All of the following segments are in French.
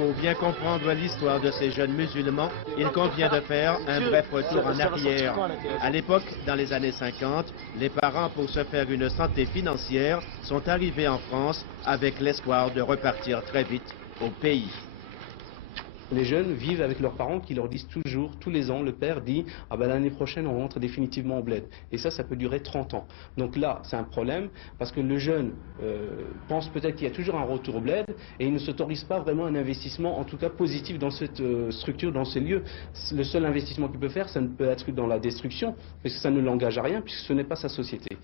Pour bien comprendre l'histoire de ces jeunes musulmans, il convient de faire un bref retour en arrière. À l'époque, dans les années 50, les parents, pour se faire une santé financière, sont arrivés en France avec l'espoir de repartir très vite au pays. Les jeunes vivent avec leurs parents qui leur disent toujours, tous les ans, le père dit « Ah ben l'année prochaine, on rentre définitivement au bled ». Et ça peut durer 30 ans. Donc là, c'est un problème parce que le jeune pense peut-être qu'il y a toujours un retour au bled et il ne s'autorise pas vraiment un investissement, en tout cas positif, dans cette structure, dans ces lieux. Le seul investissement qu'il peut faire, ça ne peut être dans la destruction, parce que ça ne l'engage à rien, puisque ce n'est pas sa société.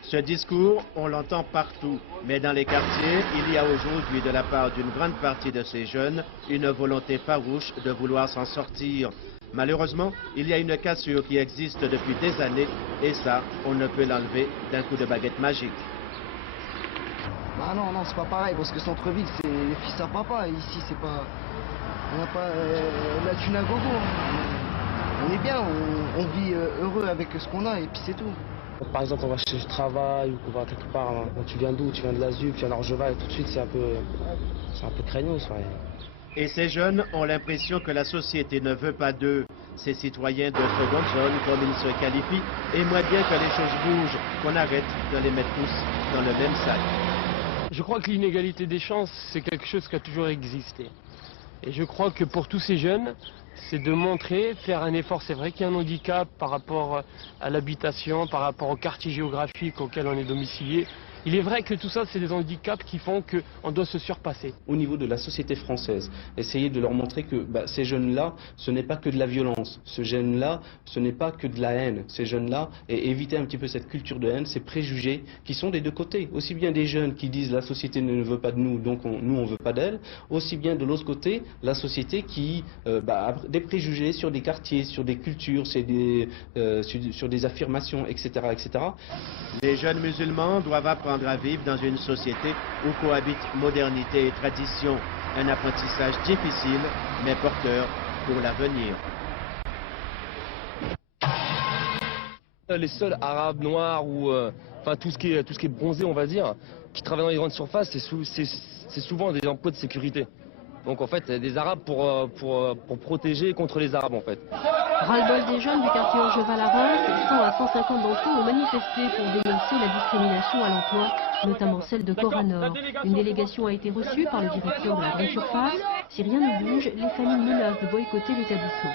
Ce discours, on l'entend partout, mais dans les quartiers, il y a aujourd'hui de la part d'une grande partie de ces jeunes une volonté farouche de vouloir s'en sortir. Malheureusement, il y a une cassure qui existe depuis des années et ça, on ne peut l'enlever d'un coup de baguette magique. Ah non, c'est pas pareil parce que centre-ville c'est fils à papa. Ici c'est pas. On n'a pas la thune à gogo. On est bien, on vit heureux avec ce qu'on a et puis c'est tout. Par exemple, on va chercher du travail ou qu'on va quelque part, hein. Quand tu viens d'où? Tu viens de l'Azur, tu viens d'Orgeval, et tout de suite c'est un peu craignos. Ouais. Et ces jeunes ont l'impression que la société ne veut pas d'eux. Ces citoyens de seconde zone, comme ils se qualifient, aimeraient bien que les choses bougent, qu'on arrête de les mettre tous dans le même sac. Je crois que l'inégalité des chances, c'est quelque chose qui a toujours existé. Et je crois que pour tous ces jeunes, c'est de montrer, faire un effort. C'est vrai qu'il y a un handicap par rapport à l'habitation, par rapport au quartier géographique auquel on est domicilié. Il est vrai que tout ça, c'est des handicaps qui font qu'on doit se surpasser. Au niveau de la société française, essayer de leur montrer que ces jeunes-là, ce n'est pas que de la violence. Ce jeune-là, ce n'est pas que de la haine. Ces jeunes-là, et éviter un petit peu cette culture de haine, ces préjugés qui sont des deux côtés. Aussi bien des jeunes qui disent la société ne veut pas de nous, donc nous on ne veut pas d'elle. Aussi bien de l'autre côté, la société qui a des préjugés sur des quartiers, sur des cultures, sur des affirmations, etc., etc. Les jeunes musulmans doivent apprendre à vivre dans une société où cohabitent modernité et tradition. Un apprentissage difficile, mais porteur pour l'avenir. Les seuls arabes, noirs ou enfin tout ce qui est bronzé, on va dire, qui travaillent dans les grandes surfaces, c'est souvent des emplois de sécurité. Donc en fait, des arabes pour protéger contre les arabes en fait. Ras-le-bol des jeunes du quartier Orgeval à Reims, 100 à 150 d'entre eux ont manifesté pour dénoncer la discrimination à l'emploi, notamment celle de Coranor. Une délégation a été reçue par le directeur de la grande surface. Si rien ne bouge, les familles menacent de boycotter l'établissement.